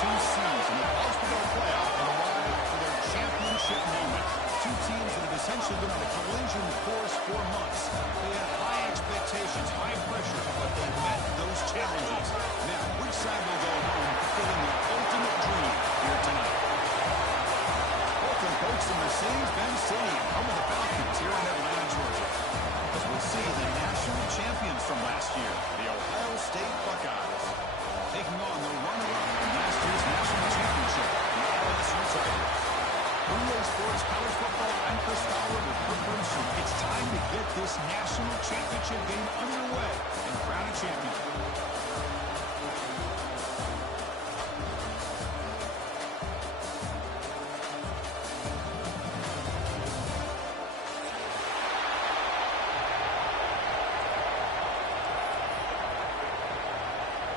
two seeds in the college football playoff and arrive for their championship moment. Two teams that have essentially been on a collision course for months. They had high expectations, high pressure, but they met those challenges. Now, which side will go home fulfilling their ultimate dream here tonight? Welcome, folks, in the Mercedes-Benz Stadium, home of the Falcons here in Atlanta, Georgia. As we'll see the national champions from last year, the Ohio State Buckeyes, taking on the runner-up from last year's national championship, the LSU Tigers. Relay Sports College Football, I'm Chris Fowler with Kirk Burnson. It's time to get this national championship game underway and crown a champion.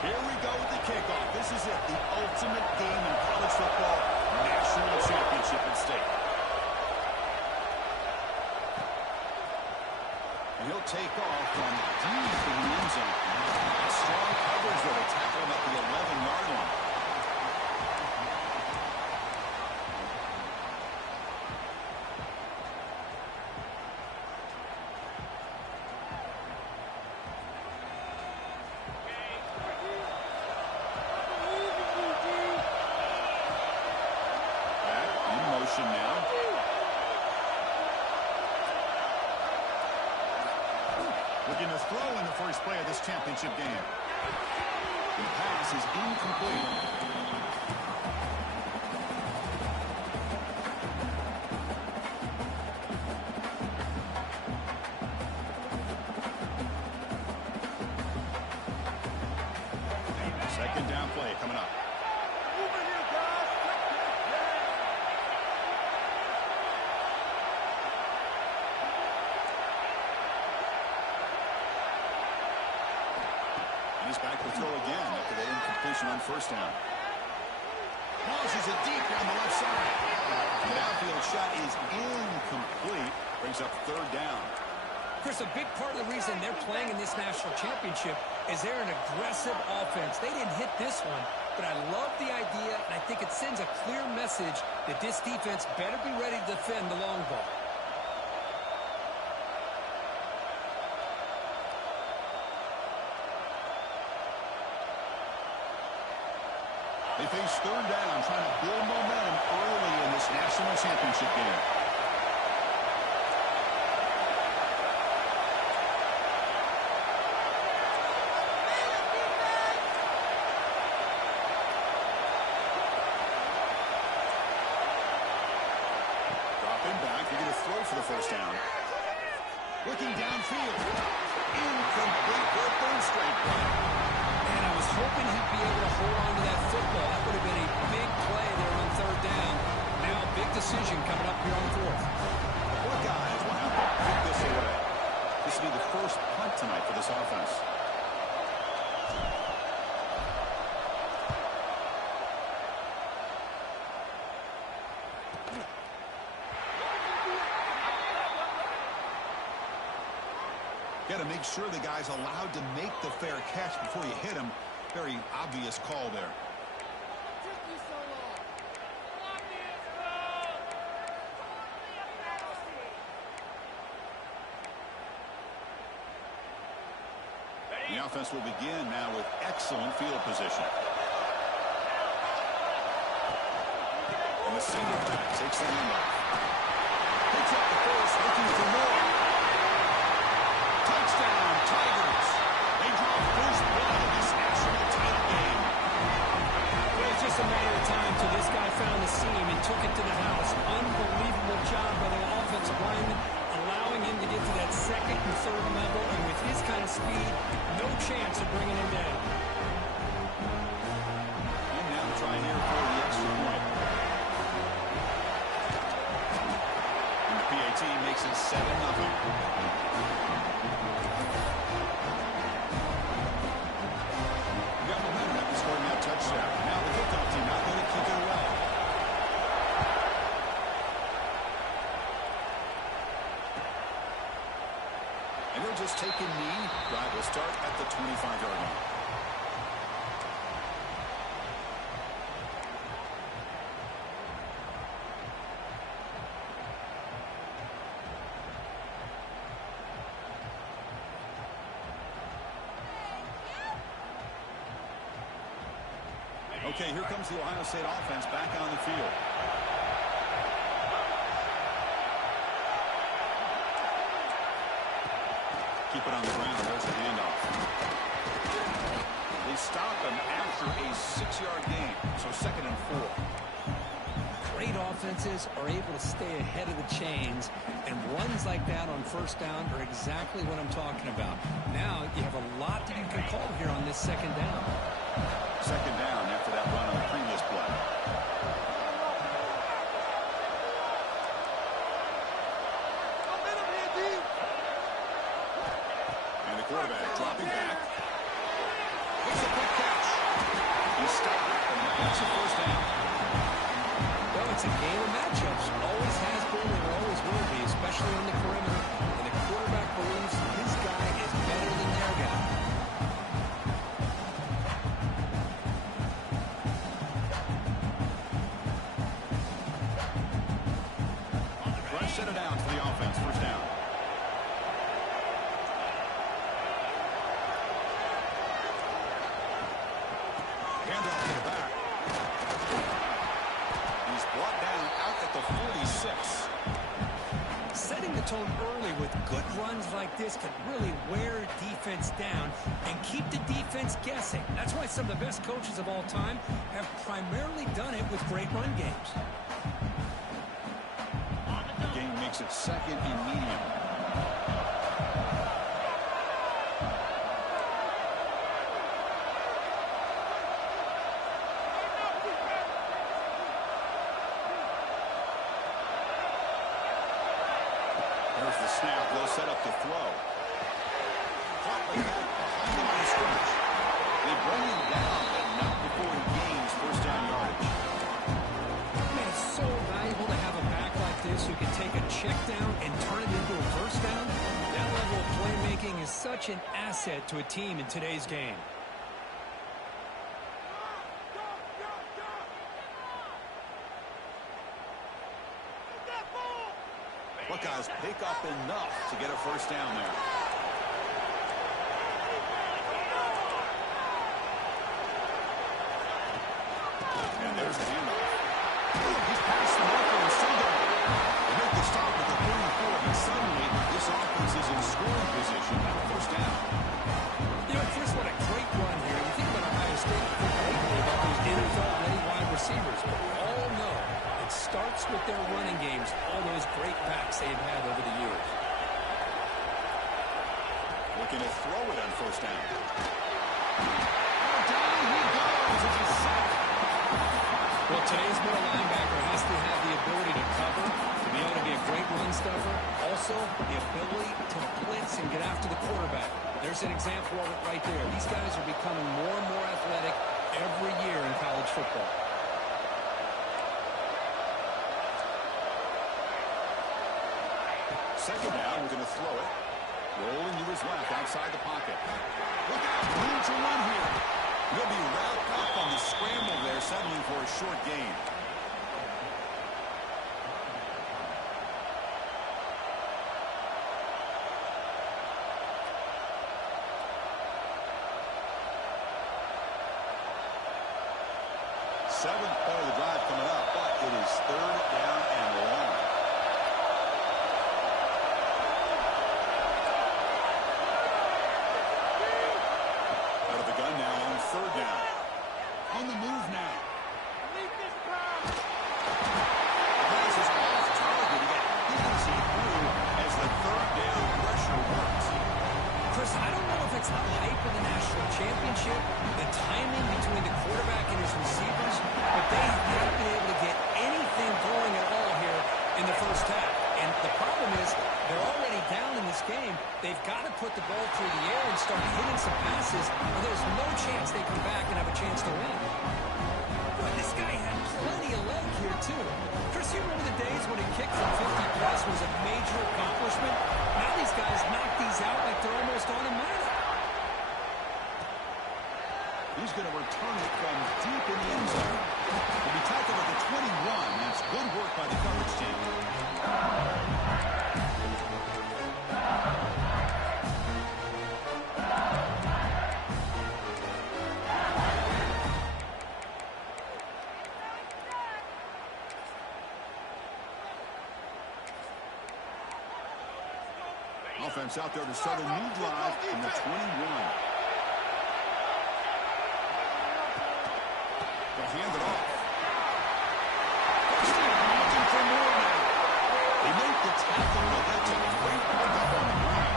Here we go with the kickoff. This is it, the ultimate game in college football, national championship at stake. And he'll take off from deep in the end zone. Strong coverage there to tackle him at the 11-yard line. Now. Looking to throw in the first play of this championship game. The pass is incomplete. Second down play coming up. He's back to throw again after that incompletion on first down. Launches it deep down the left side. The downfield shot is incomplete. Brings up third down. Chris, a big part of the reason they're playing in this national championship is they're an aggressive offense. They didn't hit this one, but I love the idea, and I think it sends a clear message that this defense better be ready to defend the long ball. They face third down, trying to build momentum early in this national championship game. Dropping back, you're going to throw for the first down. Looking downfield. Incomplete for a third straight play. And I was hoping he'd be able to hold on to that football. That would have been a big play there on third down. Now a big decision coming up here on fourth. The Buckeyes will have to put this away. This will be the first punt tonight for this offense. Got to make sure the guy's allowed to make the fair catch before you hit him. Very obvious call there. The offense will begin now with excellent field position. And the single back takes the handoff. Picks up the force, looking for more. Touchdown, Tigers. They draw first blood in this national title game. Well, it's just a matter of time till this guy found the seam and took it to the house. Unbelievable job by the offensive lineman, allowing him to get to that second and third level, and with his kind of speed, no chance of bringing him down. And now try here for the extra point. And the PAT makes it 7-0. Touchdown. Now the kickoff team not going to kick it away. And they'll just take a knee. Drive will start at the 25-yard line. Okay, here comes the Ohio State offense back on the field. Keep it on the ground. There's the handoff. They stop him after a 6-yard gain. So 2nd and 4. Great offenses are able to stay ahead of the chains, and runs like that on 1st down are exactly what I'm talking about. Now you have a lot that you can call here on this 2nd down. 2nd down after that run on the previous play. And the quarterback dropping back. It's a quick catch. He stopped and that's a 1st down. Well, it's a game of matchups. Always has been and always will be, especially on the perimeter. And the quarterback believes his guy is better than their guy. Set it out to the offense. 1st down. Handoff to the back. He's brought down out at the 46. Setting the tone early with good runs like this can really wear defense down and keep the defense guessing. That's why some of the best coaches of all time have primarily done it with great run games. Makes it 2nd and medium. There's the snap. They'll set up the throw. Behind the line of scrimmage. They bring him down, but not before he gains 1st down yardage. Man, it's so valuable to have a back like this who can take a check down and turn it into a 1st down. That level of playmaking is such an asset to a team in today's game. Buckeyes pick up enough to get a 1st down there. And there's the handoff. He's past the marker and still going. They make the stop at the 34, and suddenly this offense is in scoring position at 1st down. You know, Chris, what a great run here. You think about Ohio State, about those NFL-ready wide receivers, but we all know it starts with their running games, all those great backs they've had over the years. Looking to throw it on 1st down. Down he goes. It's a sack. Well, today's middle linebacker has to have the ability to cover, to be able to be a great run stuffer, also the ability to blitz and get after the quarterback. There's an example of it right there. These guys are becoming more and more athletic every year in college football. Second down, we're going to throw it. Rolling to his left outside the pocket. Look out, room to run here. He'll be wrapped up on the scramble there, settling for a short gain. Seventh play of the drive coming up, but it is 3rd down and long. Out of the gun now on 3rd down. On the move now. Pass is off target. He got easy through as the 3rd down pressure works. Chris, I don't know if it's the hype of the national championship, the timing between the quarterback and his receivers, but they have not been able to get anything going at all here in the 1st half. And the problem is they're already down in this game. They've got to put the ball through the air and start hitting some passes, or there's no chance they come back and have a chance to win. Boy, this guy had plenty of leg here, too. Chris, you remember the days when a kick from 50-plus was a major accomplishment? Now these guys knock these out like they're almost automatic. He's going to return it from deep in the end zone. He'll be tackled at the 21. That's good work by the coverage team. offense out there to start a new drive from the 21. They'll hand it off. First down, looking for more now. They make the tackle, but that's a great pickup on the ground.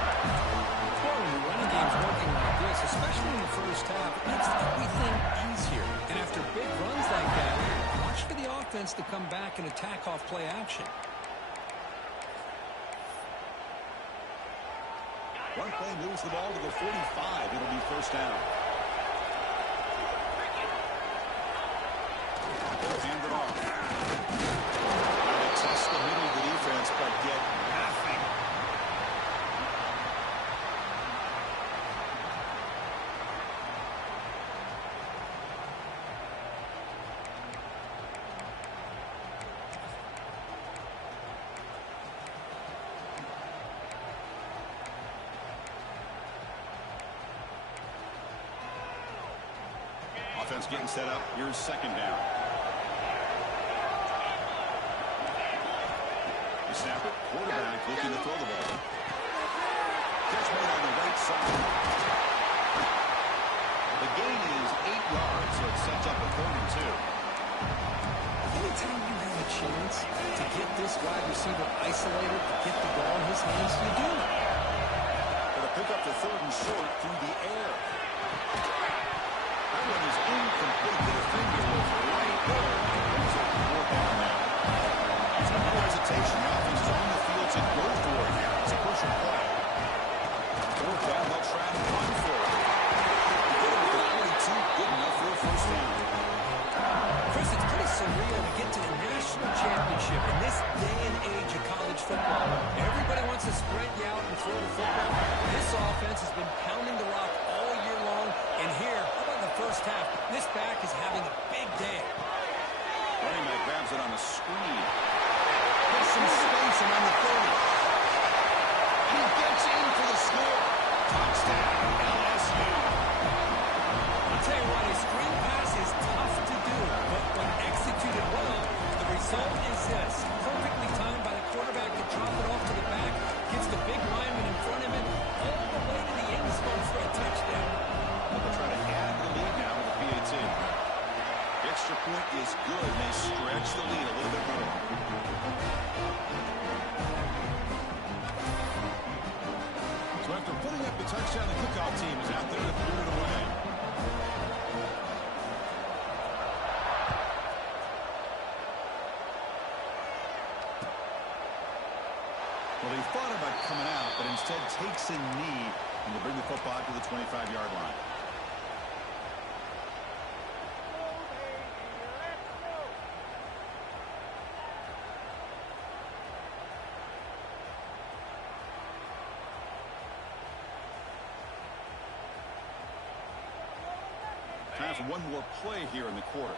Well, when the running game's working like this, especially in the first half, it makes everything easier. And after big runs like that, watch for the offense to come back and attack off play action. One play moves the ball to the 45. It'll be first down. They'll hand it off. Now they test the middle of the defense, but get nothing. Offense getting set up. Here's second down. The snapper, quarterback looking to throw the ball. Catch made on the right side. The gain is 8 yards, so it sets up a 3rd and 2. Anytime you have a chance to get this wide receiver isolated, get the ball in his hands, you do. But a pick up the 3rd and short through the air. That one is incomplete. The defender was right there. There's a 4th down now. There's no hesitation. The offense is on the field to go for it here. It's a push and play. 4th down, they'll try to run for it. Good with the 42, good enough for a first down. Chris, it's pretty surreal to get to the national championship in this day and age of college football. Everybody wants to sprint you out and throw the football. This offense has been pounding the rock all year long. And here, how about the first half? This back is having a big day. Running back grabs it on the screen. There's some space around the 30. And he gets in for the score. Touchdown, LSU. I'll tell you what, a screen pass is tough to do, but when executed well, the result is this. Perfectly timed by the quarterback to drop it off to the back, gets the big lineman in front of him, all the way to the end zone for a touchdown. They'll try to add the lead now with the PAT. The extra point is good, and they stretch the lead a little bit more. So after putting up the touchdown, the kickoff team is out there to put it away. Well, he thought about coming out, but instead takes a knee and will bring the football to the 25-yard line. Time for one more play here in the quarter.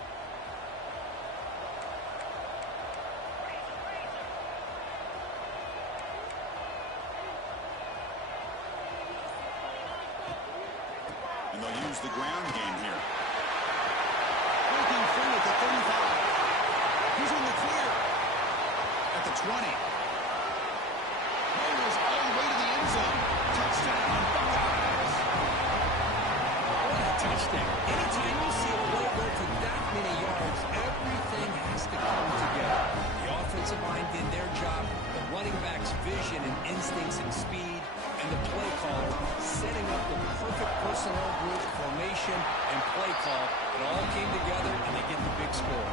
And they'll use the ground game here. Breaking free at the 35. He's in the clear. At the 20. Rolls all the way to the end zone. Touchdown, Buckeyes. What a touchdown. Anytime you see a play go for that many yards, everything has to come together. The offensive line did their job, the running back's vision and instincts and speed, and the play caller setting up the perfect personnel group, formation, and play call. It all came together, and they get the big score.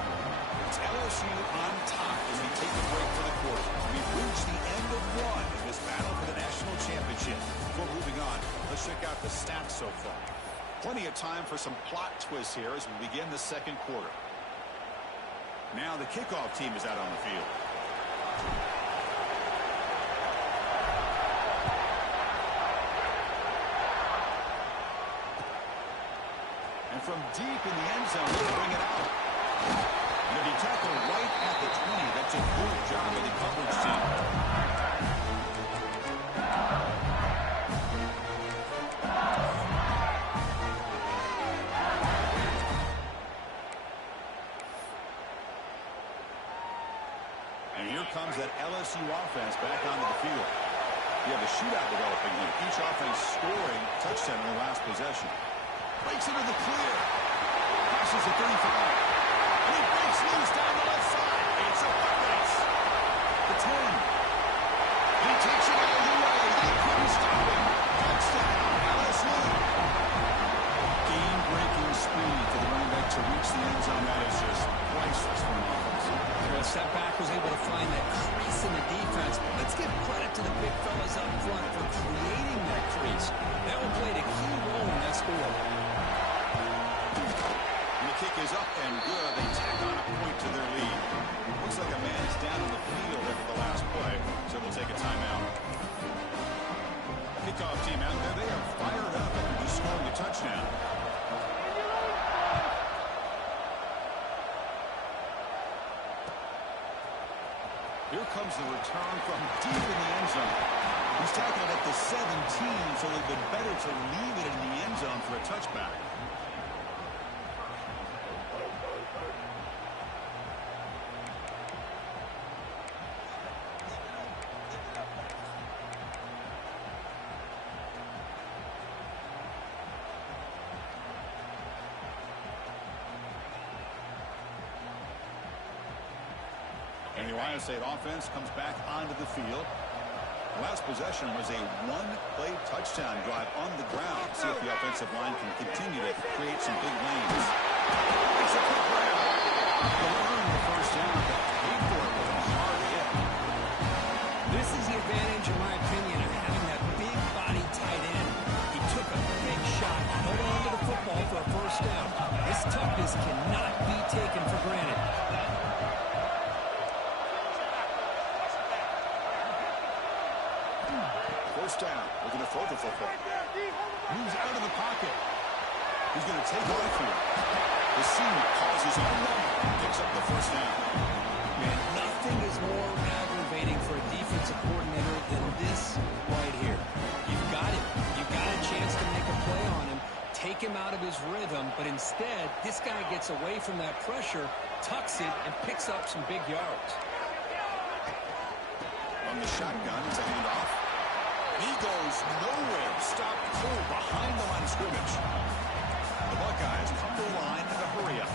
It's LSU on top as we take a break for the quarter. We've reached the end of one in this battle for the national championship. Before moving on, let's check out the stats so far. Plenty of time for some plot twists here as we begin the second quarter. Now the kickoff team is out on the field. And from deep in the end zone, they'll bring it out. And they'll be tackled right at the 20. That's a good job of the coverage team. And here comes that LSU offense back onto the field. You have a shootout developing here. Each offense scoring touchdown in the last possession. Breaks into the clear. Passes at 35. And he breaks loose down the left side. It's a foot race. The 10. And he takes it all the way. They couldn't stop him. Touchdown, LSU. Game-breaking speed for the running back to reach the end zone. That is just priceless for an offense. Setback was able to find that crease in the defense. Let's give credit to the big fellas up front for creating that crease. That one played a key role in that score. And the kick is up and good. They tack on a point to their lead. Looks like a man is down on the field after the last play, so they'll take a timeout. Kickoff team out there. They are fired up after just scoring a touchdown. Here comes the return from deep in the end zone. He's tackled at the 17, so it would have been better to leave it in the end zone for a touchback. And the Ohio State offense comes back onto the field. Last possession was a one-play touchdown drive on the ground. See if the offensive line can continue to create some big lanes. It's a quick grab. They'll earn the first down, but paid for it with a hard hit. This is the advantage, in my opinion, of having that big body tight end. He took a big shot, held on to the football for a first down. His toughness cannot be taken for granted. First down. Looking to throw the football. Moves out of the pocket. He's going to take off here. The senior calls his own number. Picks up the first down. Man, nothing is more aggravating for a defensive coordinator than this right here. You've got it. You've got a chance to make a play on him, take him out of his rhythm, but instead, this guy gets away from that pressure, tucks it, and picks up some big yards. On the shotgun, it's a handoff. He goes nowhere. Stopped cold behind the line of scrimmage. The Buckeyes come to the line in a hurry up.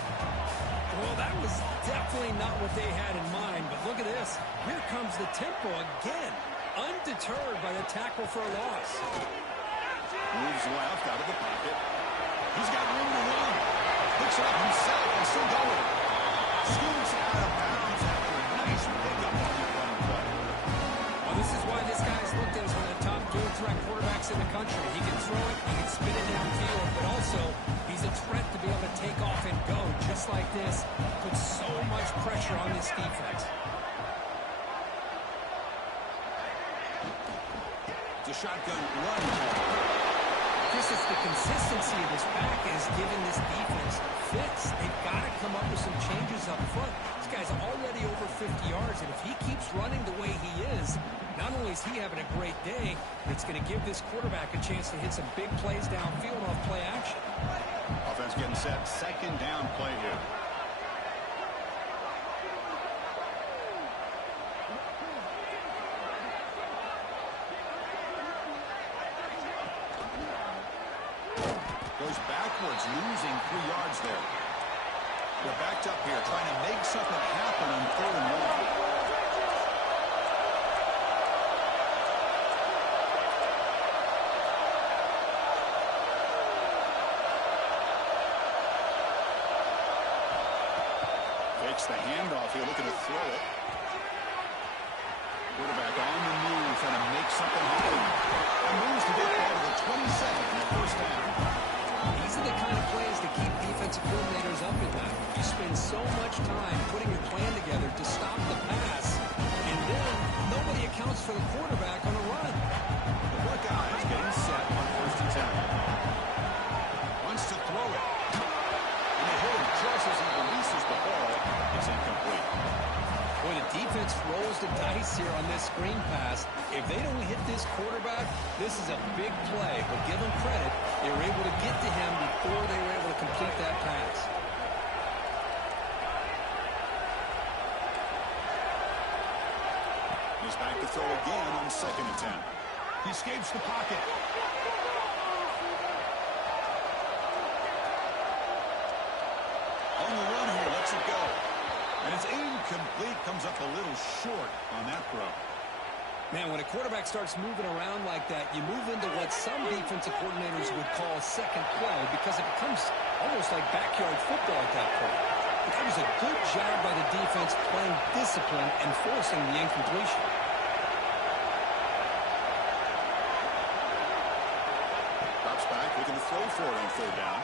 Well, that was definitely not what they had in mind, but look at this. Here comes the tempo again, undeterred by the tackle for a loss. Moves left out of the pocket. He's got room to run. Picks it up himself and still going. Scoots out of bounds after a nice pickup on the run play. Well, this is why this guy is looked at as one of the top dual-threat quarterbacks in the country. He can throw it, he can spin it downfield, but also he's a threat to be able to take off and go just like this. Puts so much pressure on this defense. It's a shotgun run. This is the consistency of this back is giving this defense fits. They've got to come up with some changes up front. This guy's already over 50 yards, and if he keeps running the way he is, not only is he having a great day, but it's going to give this quarterback a chance to hit some big plays downfield off play action. Offense getting set. Second down play here. Goes backwards, losing 3 yards there. They're backed up here, trying to make something happen on 3rd and 1. Takes the handoff here, looking to throw it. Quarterback on the move, trying to make something happen. And moves to get ball to the 27th and the first down. These are the kind of plays that keep defensive coordinators up at night. You spend so much time putting your plan together to stop the pass, and then nobody accounts for the quarterback on a run. The Buckeyes getting set on 1st and 10. Wants to throw it. And they hit him just as he releases the ball. It's incomplete. Boy, the defense rolls the dice here on this screen pass. If they don't hit this quarterback, this is a big play. But give them credit, they were able to get to him before they were able to complete that pass. He's back to throw again on 2nd and 10. He escapes the pocket. On the run here, lets it go. And it's incomplete, comes up a little short on that throw. Man, when a quarterback starts moving around like that, you move into what some defensive coordinators would call second play because it becomes almost like backyard football at that point. But that was a good job by the defense playing discipline and forcing the incompletion. Drops back, looking to throw for it on third down.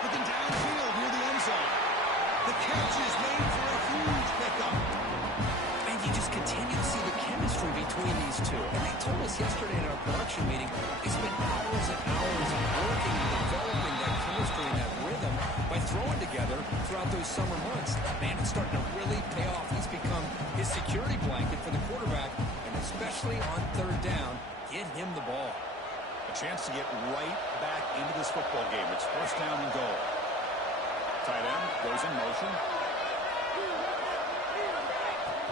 Looking downfield near the end zone. The catch is made for a huge pickup. And you just continue to see the chemistry between these two. And they told us yesterday in our production meeting, they spent hours and hours working and developing that chemistry and that rhythm by throwing together throughout those summer months. Man, it's starting to really pay off. He's become his security blanket for the quarterback, and especially on third down, get him the ball. A chance to get right back into this football game. It's first down and goal. Tight end goes in motion.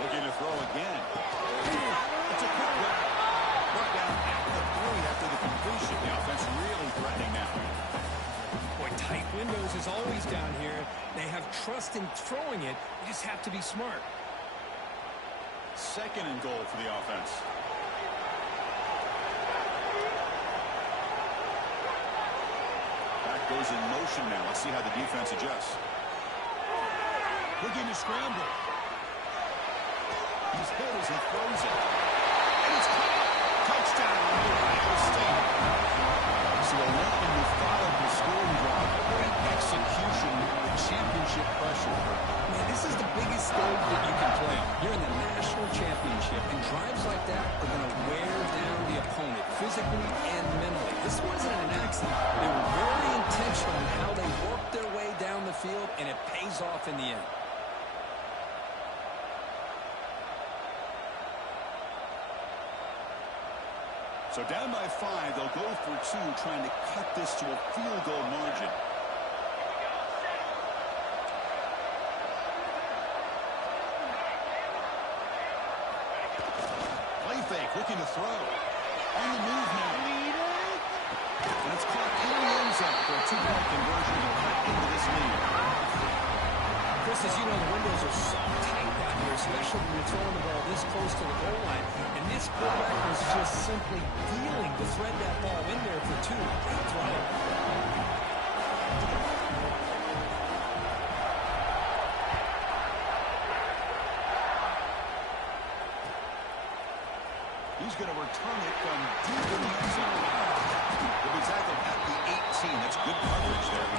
Looking to throw again. It's a quick grab. Brought down at the 3 after the completion. The offense really threatening now. Boy, tight windows is always down here. They have trust in throwing it. You just have to be smart. Second and goal for the offense. Back goes in motion now. Let's see how the defense adjusts. Looking to scramble. He's hit as he throws it. And it's caught. Touchdown, Ohio State. So a long, methodical scoring drive. Great execution with championship pressure. Man, this is the biggest stage that you can play on. You're in the national championship, and drives like that are going to wear down the opponent physically and mentally. This wasn't an accident. They were very intentional in how they worked their way down the field, and it pays off in the end. So down by 5, they'll go for 2, trying to cut this to a field goal margin. Play fake, looking to throw. On the move now. And it's caught in the end zone for a 2-point conversion to cut into this lead. Chris, as you know, the windows are so tight down here, especially when you're throwing the ball this close to the goal line. And this quarterback was just simply dealing to thread that ball in there for 2. Great throw. He's going to return it from deep in the end zone. He'll be tackled at the 18. That's good coverage there.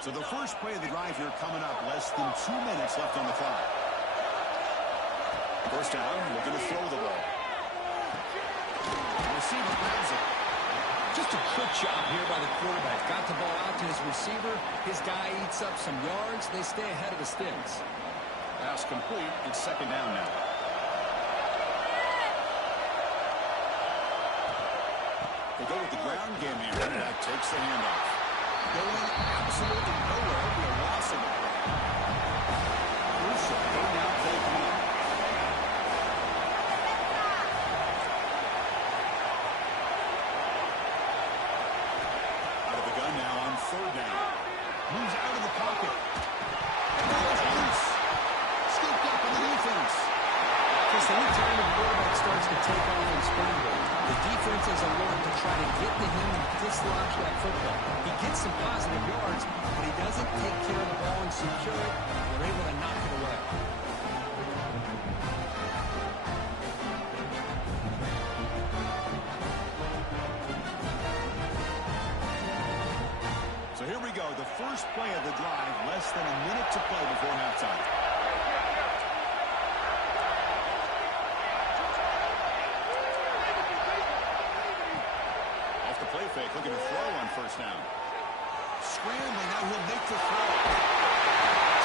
So the first play of the drive here coming up, less than 2 minutes left on the clock. First down, looking to throw the ball. The receiver grabs it. Just a good job here by the quarterback. Got the ball out to his receiver. His guy eats up some yards. They stay ahead of the sticks. Pass complete. It's second down now. They go with the ground game here. That takes the handoff. Going absolutely nowhere. It'll be a loss of it. Crucial. Go down, play coming. Out of the gun now on third down. Moves out of the pocket. And now it's loose. Scooped up on the defense. Chris, anytime the quarterback starts to take off and springboard, the defense is alert to try to get to him and dislodge that football. He gets some positive yards, but he doesn't take care of the ball and secure it. They're able to knock it away. So here we go. The first play of the drive, less than a minute to play before halftime. Play fake, looking to throw on first down. Scrambling, now he'll make the throw.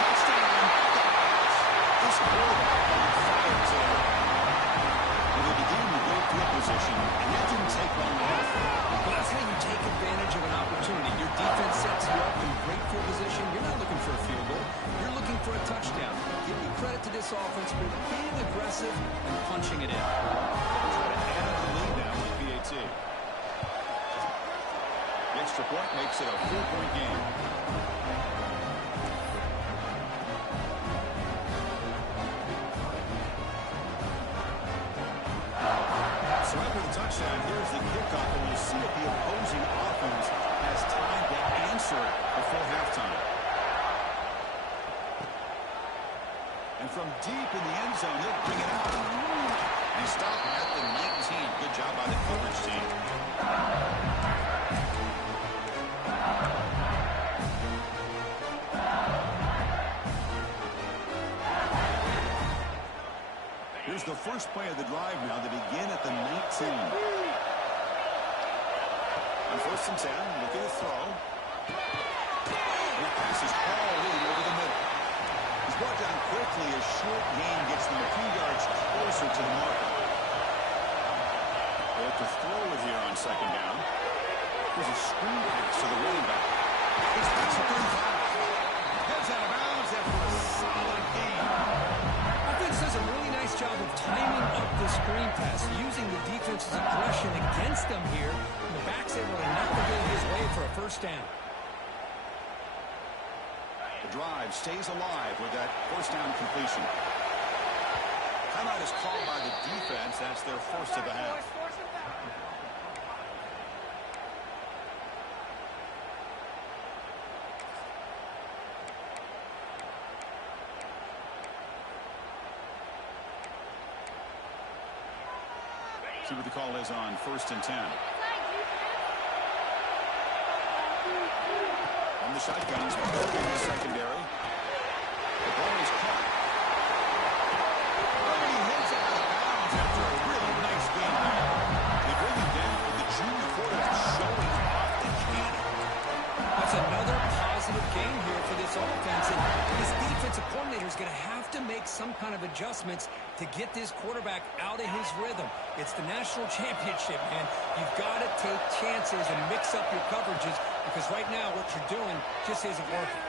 Touchdown. The This quarterback on fire today. Well, they began the go field position, and that didn't take long off. Well, that's how you take advantage of an opportunity. Your defense sets you up in great field position. You're not looking for a field goal. You're looking for a touchdown. Give me credit to this offense for being aggressive and punching it in. They'll try to add the lead now with PAT. The extra point makes it a 4-point game. So after the touchdown, here's the kickoff, and we'll see if the opposing offense has time to answer before halftime. And from deep in the end zone, they'll bring it out. They stop at the 19. Good job by the coverage team. Here's the first play of the drive now. They begin at the 19. On 1st and 10, looking to throw. And the pass is all in over the middle. He's brought down quickly. A short gain gets them a few yards closer to the mark. They have to throw it here on 2nd down. There's a screen pass to the running back. He's past the 35. Heads out of bounds after a solid gain. Offense does a really nice job of timing up the screen pass, using the defense's aggression against them here. And the back's able to navigate his way for a 1st down. The drive stays alive with that 1st down completion. Timeout is called by the defense. That's their first of the half. See what the call is on 1st and 10. On the shotguns, in the secondary. The ball is caught. And he heads out of bounds after a really nice game there. They bring him down with the junior quarterback showing off the cannon. That's another positive game here for this offense. And this defensive coordinator is going to have to make some kind of adjustments to get this quarterback out of his rhythm. It's the national championship, man. You've got to take chances and mix up your coverages, because right now what you're doing just isn't working.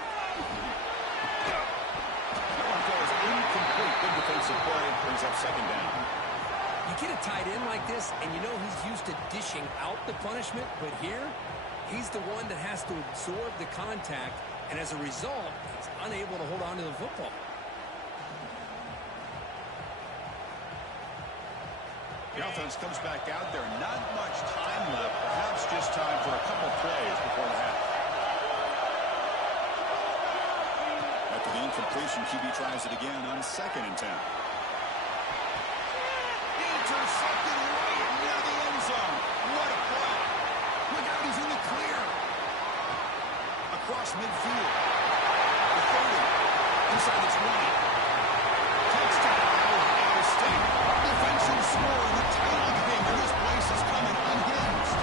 That one goes incomplete. Good defensive play. Brings up 2nd down. You get a tight end like this, and you know he's used to dishing out the punishment, but here, he's the one that has to absorb the contact, and as a result, he's unable to hold on to the football. The offense comes back out there. Not much time left. Perhaps just time for a couple plays before the half. After the incompletion, QB tries it again on 2nd and 10. Intercepted right near the end zone. What a play. Look out, he's in the clear. Across midfield. The 30. Inside the 20. Touchdown, Ohio State. Defensive score in the tail of the game, and this place is coming unhinged.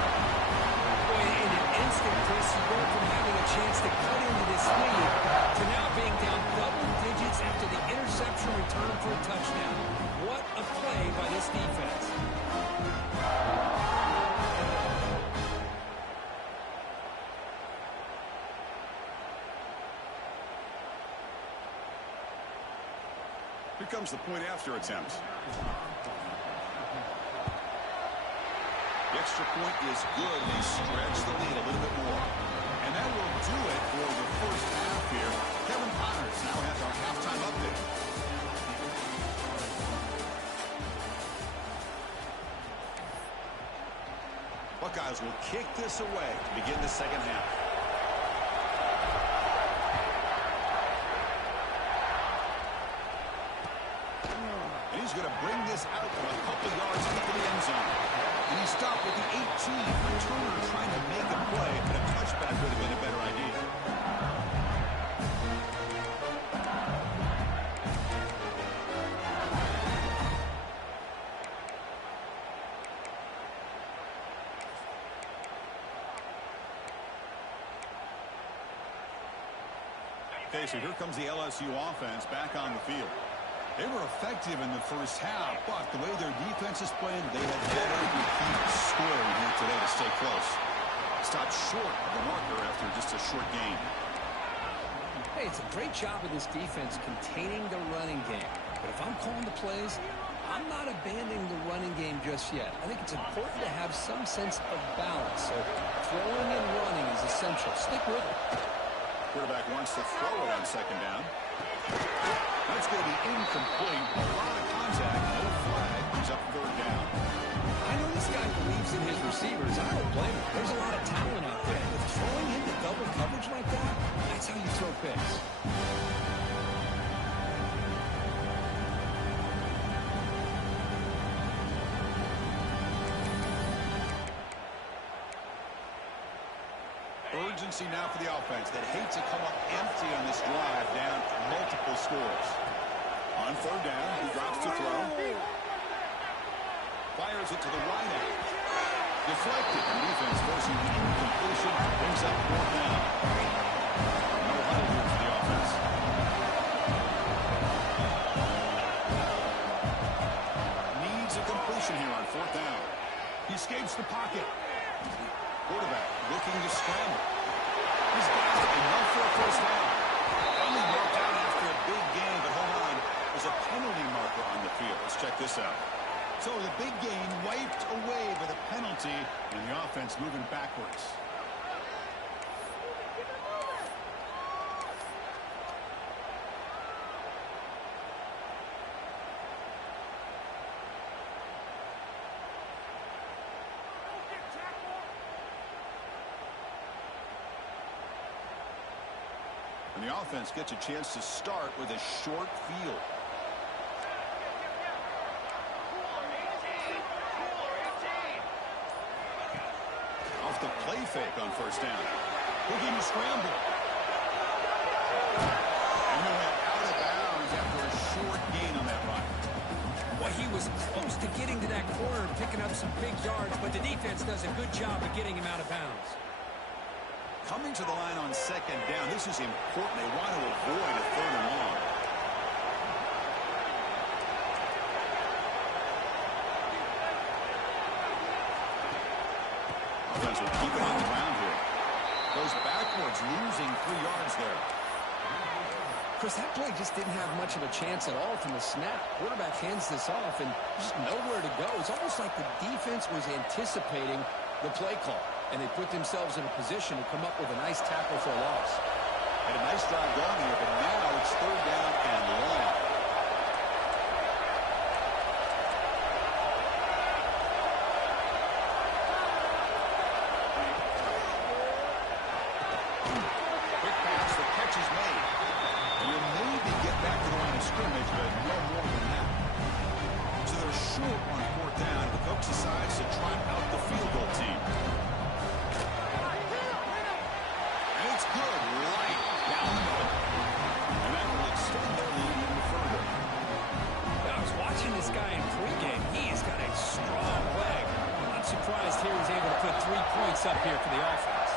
Boy, in an instant, Chris, you go from having a chance to cut into this lead to now being down double digits after the interception return for a touchdown. What a play by this defense. Here comes the point after attempt. The extra point is good. They stretch the lead a little bit more. And that will do it for the 1st half here. Kevin Connors now has our halftime update. Buckeyes will kick this away to begin the 2nd half. And he's going to bring this out from a couple yards into the end zone. And he stopped with the 18. Returner trying to make a play, but a touchback would have been a better idea. Okay, so here comes the LSU offense back on the field. They were effective in the first half, but the way their defense is playing, they had better keep scoring here today to stay close. Stopped short of the marker after just a short game. Hey, it's a great job of this defense containing the running game. But if I'm calling the plays, I'm not abandoning the running game just yet. I think it's important to have some sense of balance. So throwing and running is essential. Stick with it. Quarterback wants to throw it on second down. That's going to be incomplete. A lot of contact. No flag. He's up third down. I know this guy believes in his receivers. I don't blame him. There's a lot of talent out there. But throwing into double coverage like that, that's how you throw picks. Urgency now for the offense that hates to come up empty on this drive, down multiple scores. On third down, he drops to throw. Fires it to the right end. Deflected. The defense forcing the incompletion. Brings up fourth down. No huddle here for the offense. Needs a completion here on fourth down. He escapes the pocket. Quarterback looking to scramble. He's got it, enough for a first down. Only marked out after a big game, but hold on. There's a penalty marker on the field. Let's check this out. So the big game wiped away by the penalty, and the offense moving backwards. And the offense gets a chance to start with a short field. Off the play fake on first down. Looking to scramble. And he went out of bounds after a short gain on that run. Well, he was close to getting to that corner and picking up some big yards, but the defense does a good job of getting him out of bounds. Coming to the line on second down, this is important. They want to avoid a third and long. Offense will keep it on the ground here. Goes backwards, losing 3 yards there. Chris, that play just didn't have much of a chance at all from the snap. Quarterback hands this off and just nowhere to go. It's almost like the defense was anticipating the play call, and they put themselves in a position to come up with a nice tackle for a loss. Had a nice drive going here, but now it's third down and long. Quick pass, the catch is made. And you'll maybe get back to the line of scrimmage, but no more than that. So they're short on fourth down. The coach decides to try out the field goal team. And it's good, right down the middle. And that will extend their lead even further. Now, I was watching this guy in pregame. He has got a strong leg. I'm surprised here he's able to put 3 points up here for the offense.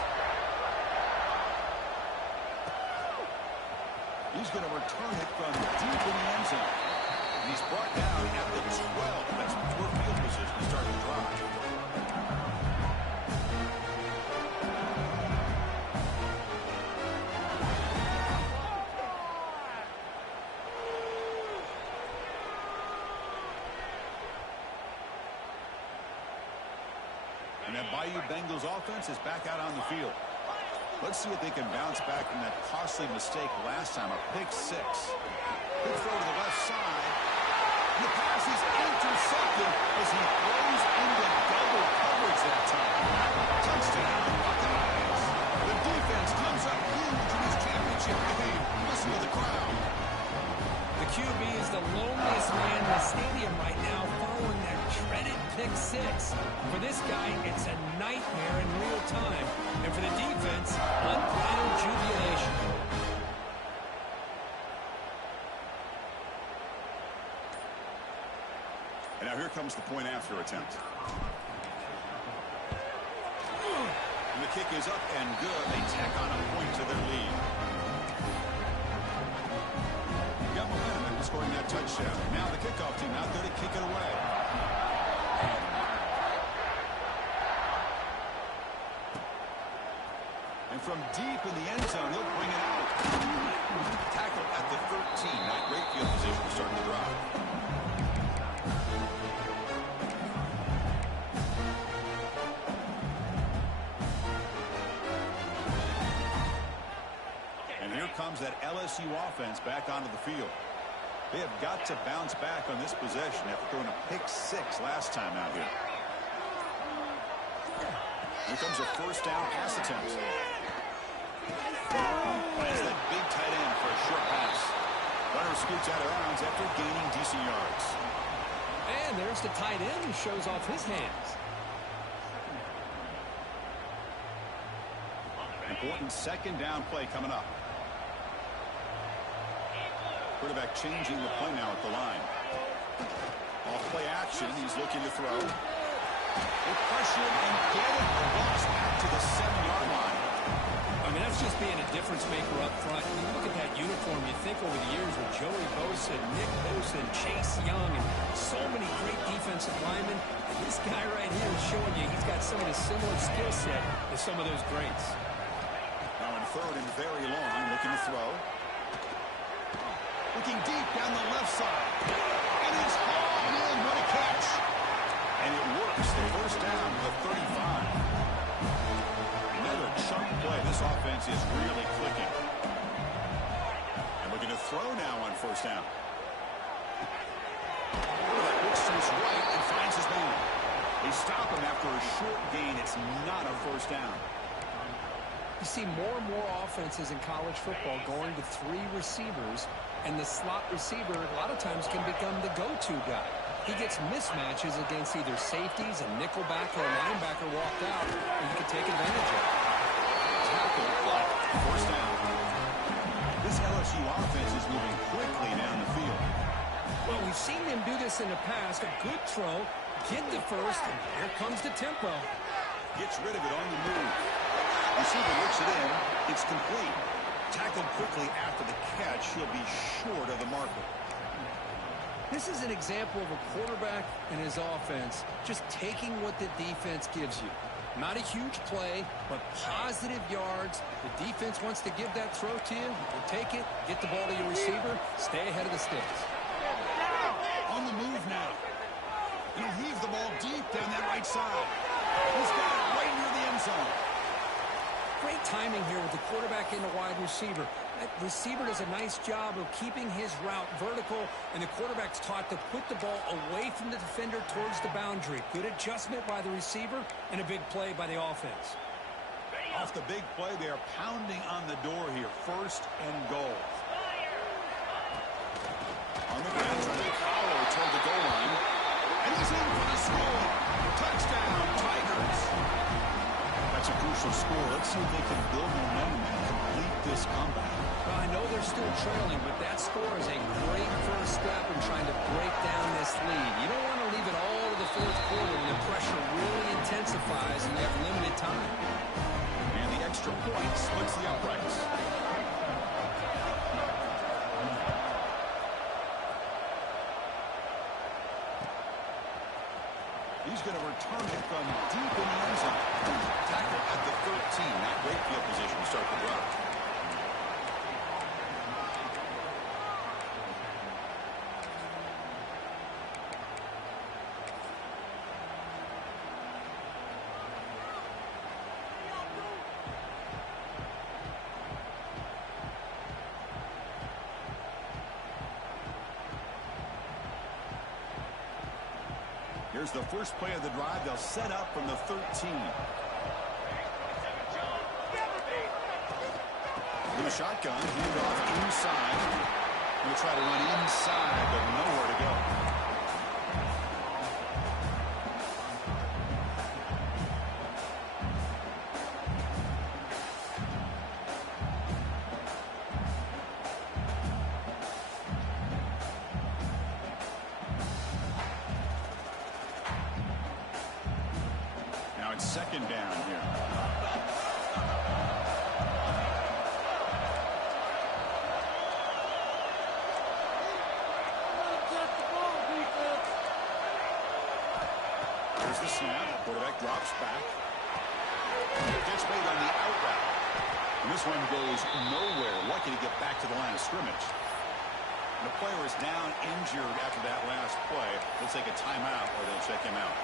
He's going to return it from deep in the end zone. And he's brought down at the 12. That's poor field position to start the drive. And that Bayou Bengals offense is back out on the field. Let's see if they can bounce back from that costly mistake last time, a pick 6. Good throw to the left side. The pass is intercepted as he throws into double coverage that time. Touchdown, Buckeyes. The defense comes up huge in this championship game. Listen to the crowd. The QB is the loneliest man in the stadium right now following that dreaded pick 6. For this guy, it's a nightmare in real time. And for the defense, unbridled jubilation. And now here comes the point after attempt. And the kick is up and good. They tack on a point to their lead. Got momentum, and this scoring that touchdown. Now the kickoff team out there to kick it away. And from deep in the end zone, he'll bring it out. Tackle at the 13. Not great field position to start the drive. And here comes that LSU offense back onto the field. They have got to bounce back on this possession after throwing a pick 6 last time out here. Here comes a first down pass attempt. Finds that big tight end for a short pass. Runner scoots out of bounds after gaining decent yards. And there's the tight end who shows off his hands. Important second down play coming up. Quarterback changing the play now at the line. Off play action, he's looking to throw. They pressure and get it. The ball's back to the 7-yard line. I mean, that's just being a difference maker up front. You look at that uniform, you think over the years with Joey Bosa, Nick Bosa, and Chase Young, and so many great defensive linemen. And this guy right here is showing you he's got some of the similar skill set to some of those greats. Now in third and very long, looking to throw. Looking deep down the left side. And it's hauled in. What a catch. And it works. The first down to the 35. Another chunk play. This offense is really clicking. And looking to throw now on first down. Quarterback looks to his right and finds his man. They stop him after a short gain. It's not a first down. You see more and more offenses in college football going to 3 receivers, and the slot receiver a lot of times can become the go-to guy. He gets mismatches against either safeties, a nickelback, or a linebacker walked out, and you can take advantage of it. Tackle block. First down. This LSU offense is moving quickly down the field. Well, we've seen them do this in the past. A good throw, get the first, and here comes the tempo. Gets rid of it on the move. Receiver looks it in. It's complete. Tackled quickly after the catch. He'll be short of the marker. This is an example of a quarterback and his offense just taking what the defense gives you. Not a huge play, but positive yards. The defense wants to give that throw to you. You take it, get the ball to your receiver, stay ahead of the sticks. On the move now. He'll heave the ball deep down that right side. He's got it right near the end zone. Great timing here with the quarterback and the wide receiver. That receiver does a nice job of keeping his route vertical, and the quarterback's taught to put the ball away from the defender towards the boundary. Good adjustment by the receiver and a big play by the offense. Off the big play, they are pounding on the door here. First and goal. On the ground, trying to power toward the goal line. And he's in for the score. Touchdown, Tigers. That's a crucial score. Let's see if they can build momentum and complete this comeback. Well, I know they're still trailing, but that score is a great first step in trying to break down this lead. You don't want to leave it all to the fourth quarter when the pressure really intensifies and you have limited time. And the extra point splits the uprights. He's going to return it from deep in the end zone. Tackle at the 13. Not great field position to start the drive. Here's the first play of the drive. They'll set up from the 13. In a shotgun, hand off inside. He'll try to run inside, but nowhere to go. Second down here. Quarterback drops back. Gets made on the out route. And this one goes nowhere. Lucky to get back to the line of scrimmage. The player is down injured after that last play. They'll take a timeout or they'll check him out.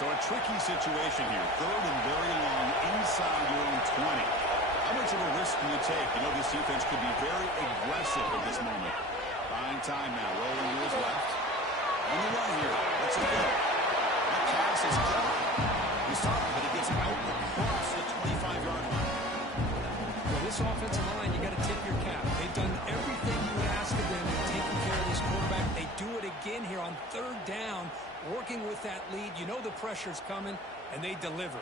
So a tricky situation here. Third and very long inside your own 20. How much of a risk do you take? You know this defense could be very aggressive at this moment. Buying time now. Rolling to his left. On the run here. Let's it go. That pass is caught. He stopped it, but he gets out across the 25-yard line. Well, this offensive line, you got to tip your cap. They've done everything you would ask of them in taking care of this quarterback. They do it again here on third down. Working with that lead, you know the pressure's coming, and they deliver.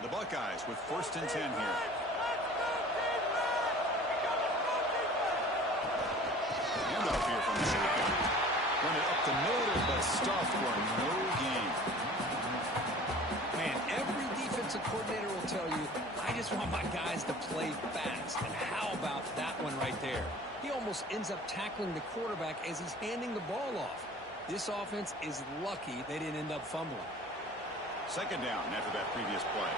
The Buckeyes with 1st and 10 here. Handoff here from the shotgun. Run it up the middle, but stuffed for no gain. Man, every defensive coordinator will tell you, I just want my guys to play fast. And how about that one right there? He almost ends up tackling the quarterback as he's handing the ball off. This offense is lucky they didn't end up fumbling. 2nd down after that previous play.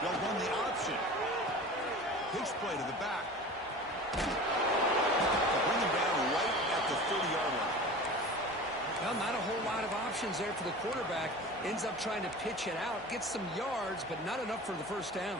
They'll run the option. Pitch play to the back. They'll bring him down right at the 30-yard line. Well, not a whole lot of options there for the quarterback. Ends up trying to pitch it out. Gets some yards, but not enough for the 1st down.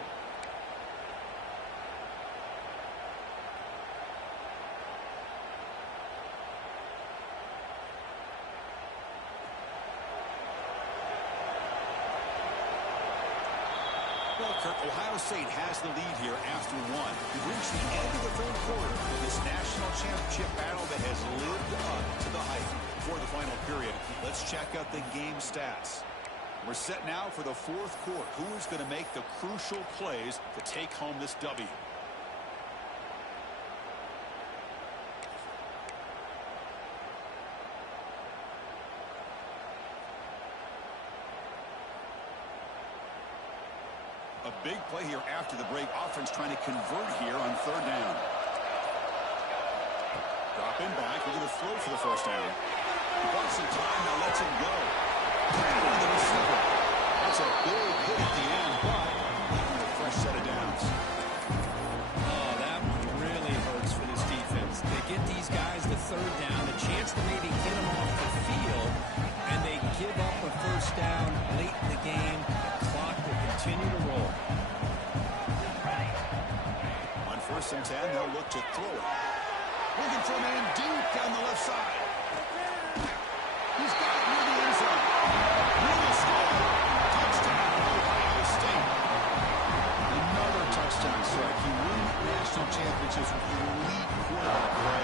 Well, Kirk, Ohio State has the lead here after one. We've reached the end of the 3rd quarter of this national championship battle that has lived up to the hype. For the final period, let's check out the game stats. We're set now for the 4th quarter. Who is going to make the crucial plays to take home this W? A big play here after the break. Offense trying to convert here on 3rd down. Drop in back. We're going to throw for the 1st down. Bought some time. Now lets it go. Into the receiver. That's a big hit at the end, but making a fresh set of downs. Oh, that one really hurts for this defense. They get these guys to 3rd down, a chance to maybe get them off the field, and they give up a 1st down late in the game. The clock will continue to roll. On 1st and 10, they'll look to throw it. Looking for a man deep down the left side. He's got it near the end zone. Will score. Touchdown, Ohio State. Another touchdown strike. He won national championships with elite quarterback play.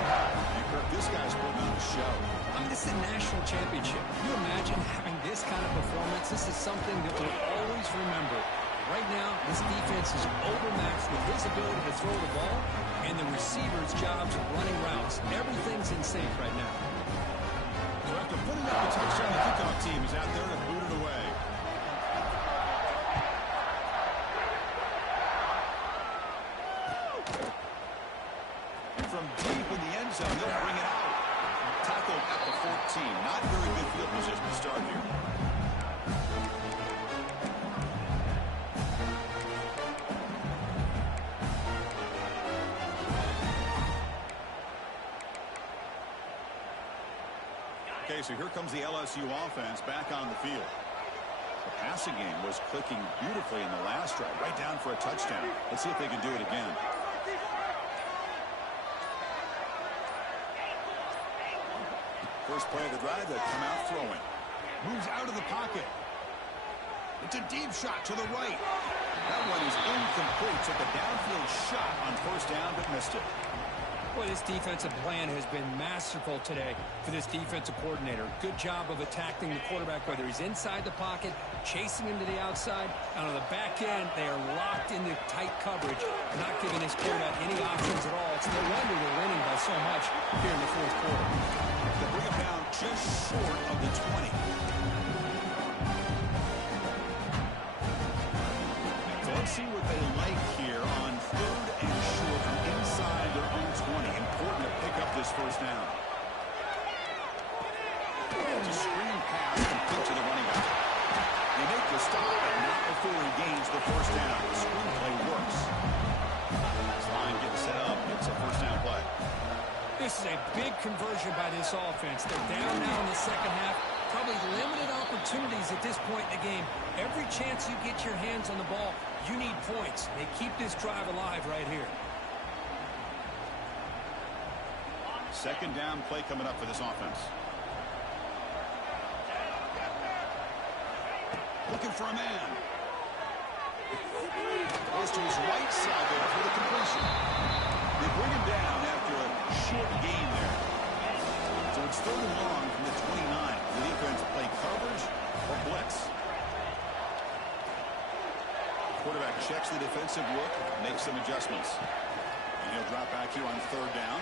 And Kirk, this guy's putting on the show. I mean, this is a national championship. Can you imagine having this kind of performance? This is something that we'll always remember. Right now, this defense is overmatched with his ability to throw the ball and the receiver's jobs of running routes. Everything's in sync right now. So after putting up the touchdown, the kickoff team is out there to boot it away. And from deep in the end zone, they'll bring it out. Tackled at the 14. Not very good field position to start here. Okay, so here comes the LSU offense back on the field. The passing game was clicking beautifully in the last drive, right down for a touchdown. Let's see if they can do it again. First play of the drive, they come out throwing. Moves out of the pocket. It's a deep shot to the right. That one is incomplete. Took a downfield shot on 1st down, but missed it. Well, this defensive plan has been masterful today for this defensive coordinator. Good job of attacking the quarterback, whether he's inside the pocket, chasing him to the outside, and on the back end, they are locked into tight coverage, not giving this quarterback any options at all. It's no wonder they're winning by so much here in the fourth quarter. They bring him down just short of the 20. So let's see what they like here on 3rd and short from inside their own 20. Important to pick up this first down. It's a screen pass complete to the running back. They make the stop, but not before he gains the first down. The screen play works. This line getting set up. It's a first down play. This is a big conversion by this offense. They're down now in the second half. Probably limited opportunities at this point in the game. Every chance you get your hands on the ball, you need points. They keep this drive alive right here. Second down play coming up for this offense. Looking for a man. Goes to his right side there for the completion. They bring him down after a short gain there. So it's 3rd and long from the 29. The defense play coverage or blitz. Quarterback checks the defensive look, makes some adjustments. And he'll drop back here on 3rd down.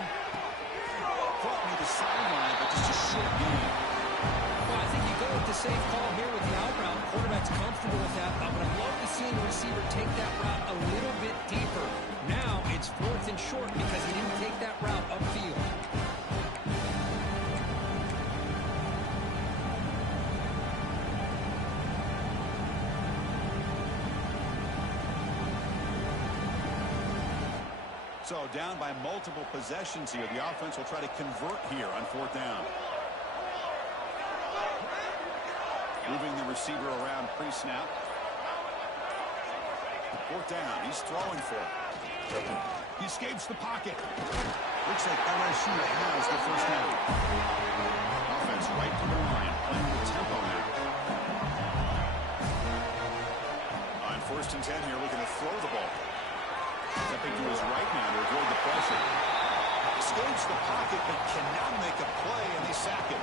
Caught near the sideline, but just a short gain. Well, I think you go with the safe call here with the out route. Quarterback's comfortable with that, but I'd love to see the receiver take that route a little bit deeper. Now it's 4th and short because he didn't take that route upfield. So down by multiple possessions here. The offense will try to convert here on 4th down. Moving the receiver around pre-snap. 4th down. He's throwing for it. He escapes the pocket. Looks like LSU has the first down. Offense right to the line. Playing with tempo now. On 1st and 10 here, looking to throw the ball. Stepping to his right now to avoid the pressure. Escapes the pocket, but cannot make a play, and they sack him.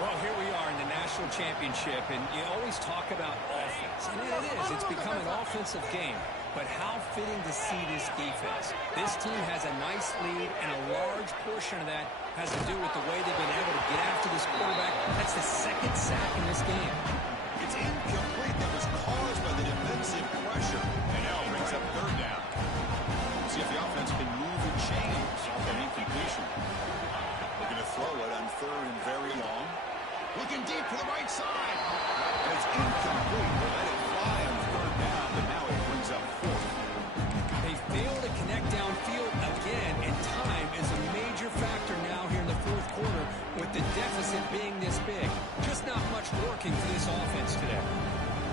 Well, here we are in the national championship, and you always talk about offense. And it is. It's become an offensive game. But how fitting to see this defense. This team has a nice lead, and a large portion of that has to do with the way they've been able to get after this quarterback. That's the 2nd sack in this game. It's incomplete. That was caused by the defensive pressure. And now brings up 3rd down. See if the offense can move and change off that incompletion. Looking to throw it on 3rd and very long. Looking deep to the right side. And it's incomplete. They let it fly on 3rd down, but now it brings up 4th. They fail to connect downfield again, and time is a major factor now here in the 4th quarter with the deficit being this big. Just not much working for this offense today.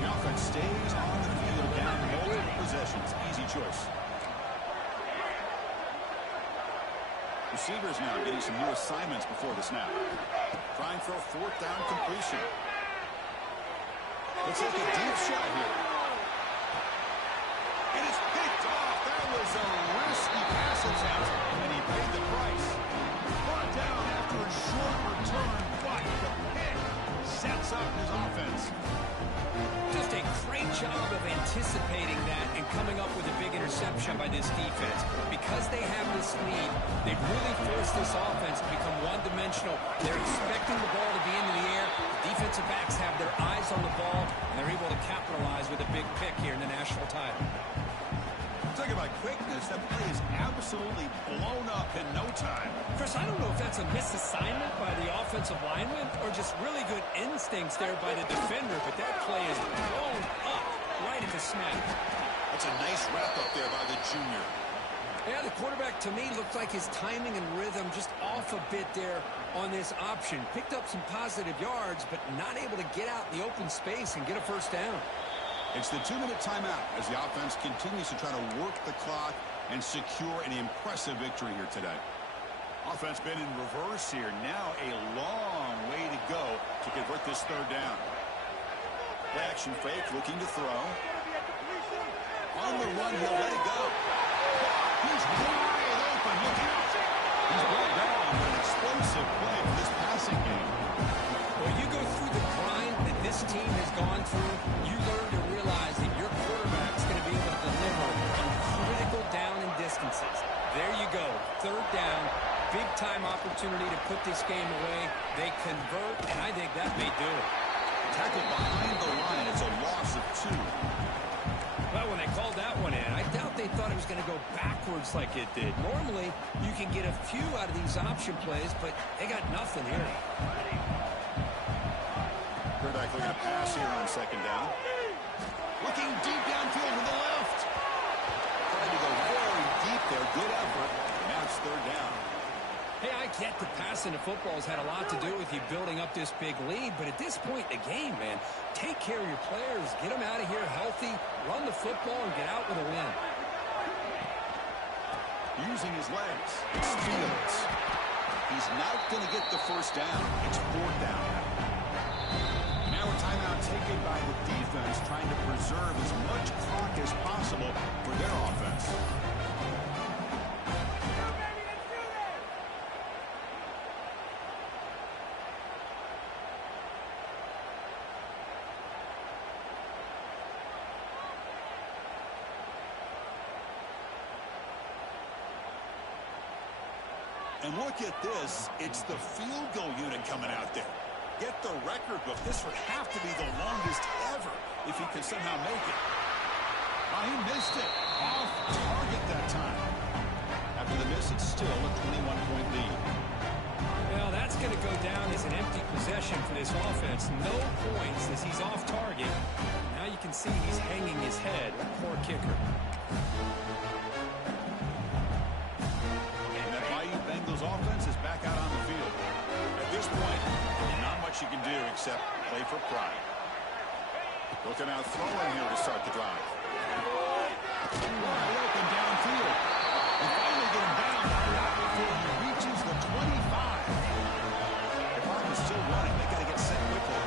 The offense stays on the field down multiple possessions. Easy choice. Receivers now getting some new assignments before the snap. Trying for a 4th down completion. Looks like a deep shot here. And it's picked off. That was a risky pass attempt, and he paid the price. Brought down after a short return, but the pick sets up his offense. Just a great job of anticipating that and coming up with a big interception by this defense. Because they have this lead, they've really forced this offense to become one-dimensional. They're expecting the ball to be into the air. The defensive backs have their eyes on the ball, and they're able to capitalize with a big pick here in the national title. Talking about quickness, that play is absolutely blown up in no time. Chris, I don't know if that's a misassignment by the offensive lineman or just really good instincts there by the defender, but that play is blown up right at the snap. That's a nice wrap up there by the junior. Yeah, the quarterback, to me, looked like his timing and rhythm just off a bit there on this option. Picked up some positive yards, but not able to get out in the open space and get a first down. It's the 2-minute timeout as the offense continues to try to work the clock and secure an impressive victory here today. Offense been in reverse here. Now a long way to go to convert this 3rd down. Play action fake, looking to throw. On the run, he'll let it go. He's wide open. Look out. He's brought down with an explosive play for this passing game. When you go through the grind that this team has gone through, you learn to realize that your quarterback's going to be able to deliver on critical down and distances. There you go, third down, big-time opportunity to put this game away. They convert, and I think that may do it. Tackled behind the line. It's a loss of 2. Well, when they called that one in, I doubt they thought it was going to go backwards like it did. Normally, you can get a few out of these option plays, but they got nothing here. Quarterback looking to pass here on second down. Looking deep downfield to the left. Tried to go very deep there. Good effort. Now it's third down. Hey, I get the passing of football has had a lot to do with you building up this big lead, but at this point in the game, man, take care of your players, get them out of here healthy, run the football, and get out with a win. Using his legs. It's Fields. He's not going to get the first down. It's fourth down now. Now a timeout taken by the defense, trying to preserve as much clock as possible for their offense. And look at this. It's the field goal unit coming out there. Get the record book. This would have to be the longest ever if he can somehow make it. Oh, he missed it. Off target that time. After the miss, it's still a 21-point lead. Well, that's going to go down as an empty possession for this offense. No points as he's off target. Now you can see he's hanging his head. Poor kicker. Bengals offense is back out on the field. At this point, not much you can do except play for pride. Looking out throwing here to start the drive. Wide open downfield. And finally get him down before he reaches the 25. The clock is still running. They got to get set quickly.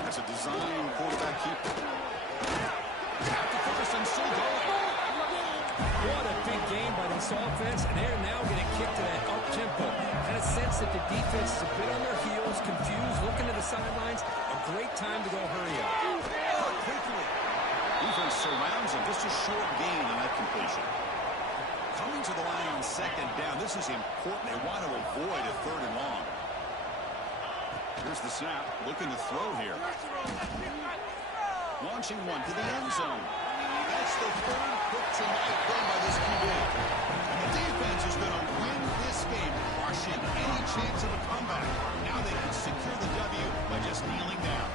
That's a design quarterback keeper. At the first and still going. What a big game by this offense, and they're now going to kick to that up-tempo. Kind of sense that the defense is a bit on their heels, confused, looking to the sidelines. A great time to go hurry up. Quickly. Defense surrounds him. Just a short gain on that completion. Coming to the line on second down. This is important. They want to avoid a third and long. Here's the snap. Looking to throw here. Launching one to the end zone. That's the third pick tonight done by this QB. And the defense is going to win this game, crushing any chance of a comeback. Now they can secure the W by just kneeling down.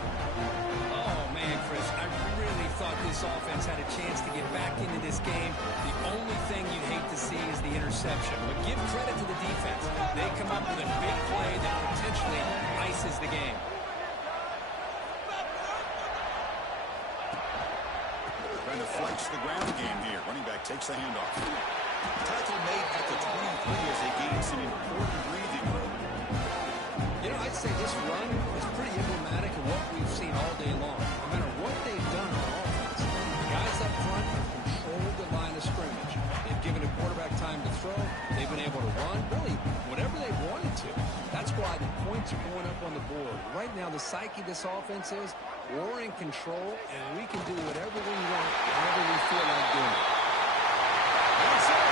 Oh, man, Chris, I really thought this offense had a chance to get back into this game. The only thing you'd hate to see is the interception. But give credit to the defense. They come up with a big play that potentially ices the game. Trying to flex the ground game here. Running back takes the handoff. Tackle made at the 23 as they gain some important breathing room. You know, I'd say this run is pretty emblematic of what we've seen all day long. No matter what they've done on offense, the guys up front controlled the line of scrimmage. They've given a quarterback time to throw. They've been able to run, really, whatever they wanted to. That's why the points are going up on the board. Right now, the psyche of this offense is we're in control, and we can do whatever we want, whenever we feel like doing it. That's it.